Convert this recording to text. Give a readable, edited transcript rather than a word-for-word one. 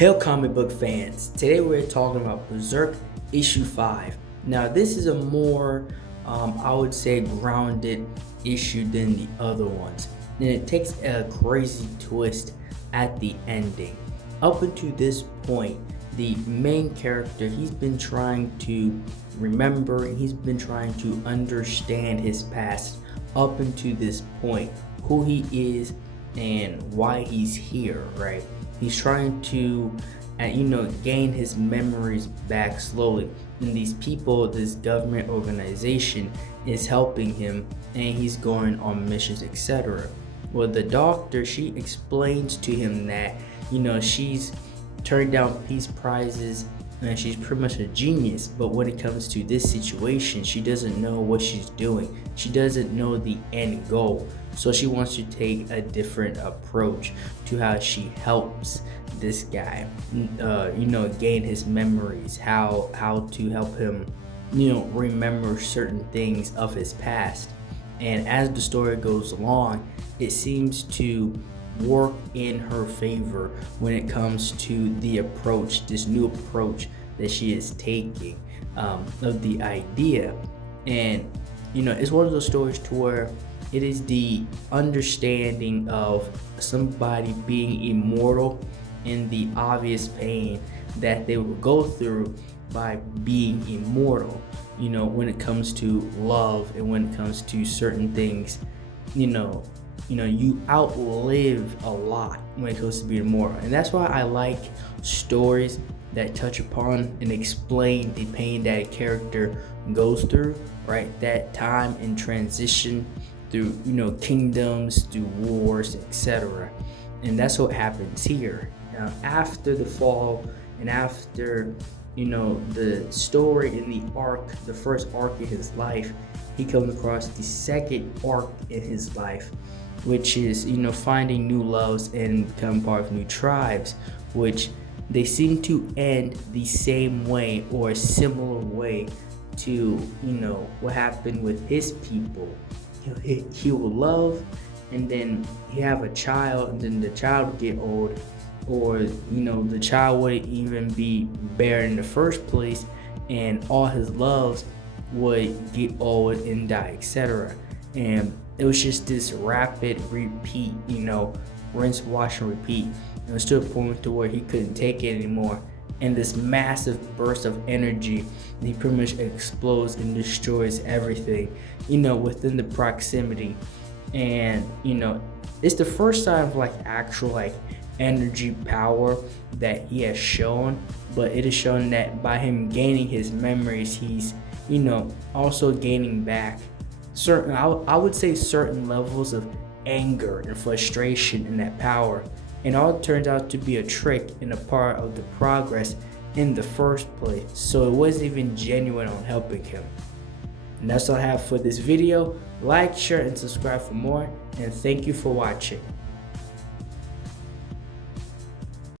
Hail comic book fans, today we're talking about Berserk issue 5. Now this is a more, I would say, grounded issue than the other ones. And it takes a crazy twist at the ending. Up until this point, the main character, he's been trying to remember, he's been trying to understand his past up until this point, who he is and why he's here, right? He's trying to, gain his memories back slowly. And these people, this government organization is helping him and he's going on missions, etc. Well, the doctor, she explains to him that, she's turned down peace prizes and she's pretty much a genius. But when it comes to this situation, she doesn't know what she's doing. She doesn't know the end goal. So she wants to take a different approach to how she helps this guy, gain his memories, how to help him, remember certain things of his past. And as the story goes along, it seems to work in her favor when it comes to the approach, this new approach that she is taking of the idea. And it's one of those stories to where it is the understanding of somebody being immortal and the obvious pain that they will go through by being immortal, when it comes to love and when it comes to certain things. You outlive a lot when it comes to being immortal. And that's why I like stories that touch upon and explain the pain that a character goes through, right? That time and transition through, kingdoms, through wars, etc. And that's what happens here. Now, after the fall and after, the story in the arc, the first arc in his life, he comes across the second arc in his life, which is, finding new loves and become part of new tribes, which they seem to end the same way or a similar way to, what happened with his people. He will love, and then he have a child, and then the child would get old, or the child wouldn't even be born in the first place, and all his loves would get old and die, etc. And it was just this rapid repeat, rinse, wash, and repeat. It was to a point to where he couldn't take it anymore. And this massive burst of energy, he pretty much explodes and destroys everything, within the proximity. And, it's the first time of actual energy power that he has shown, but it is shown that by him gaining his memories, he's, also gaining back certain, I would say certain levels of anger and frustration in that power. And all turns out to be a trick and a part of the progress in the first place. So it wasn't even genuine on helping him. And that's all I have for this video. Like, share, and subscribe for more. And thank you for watching.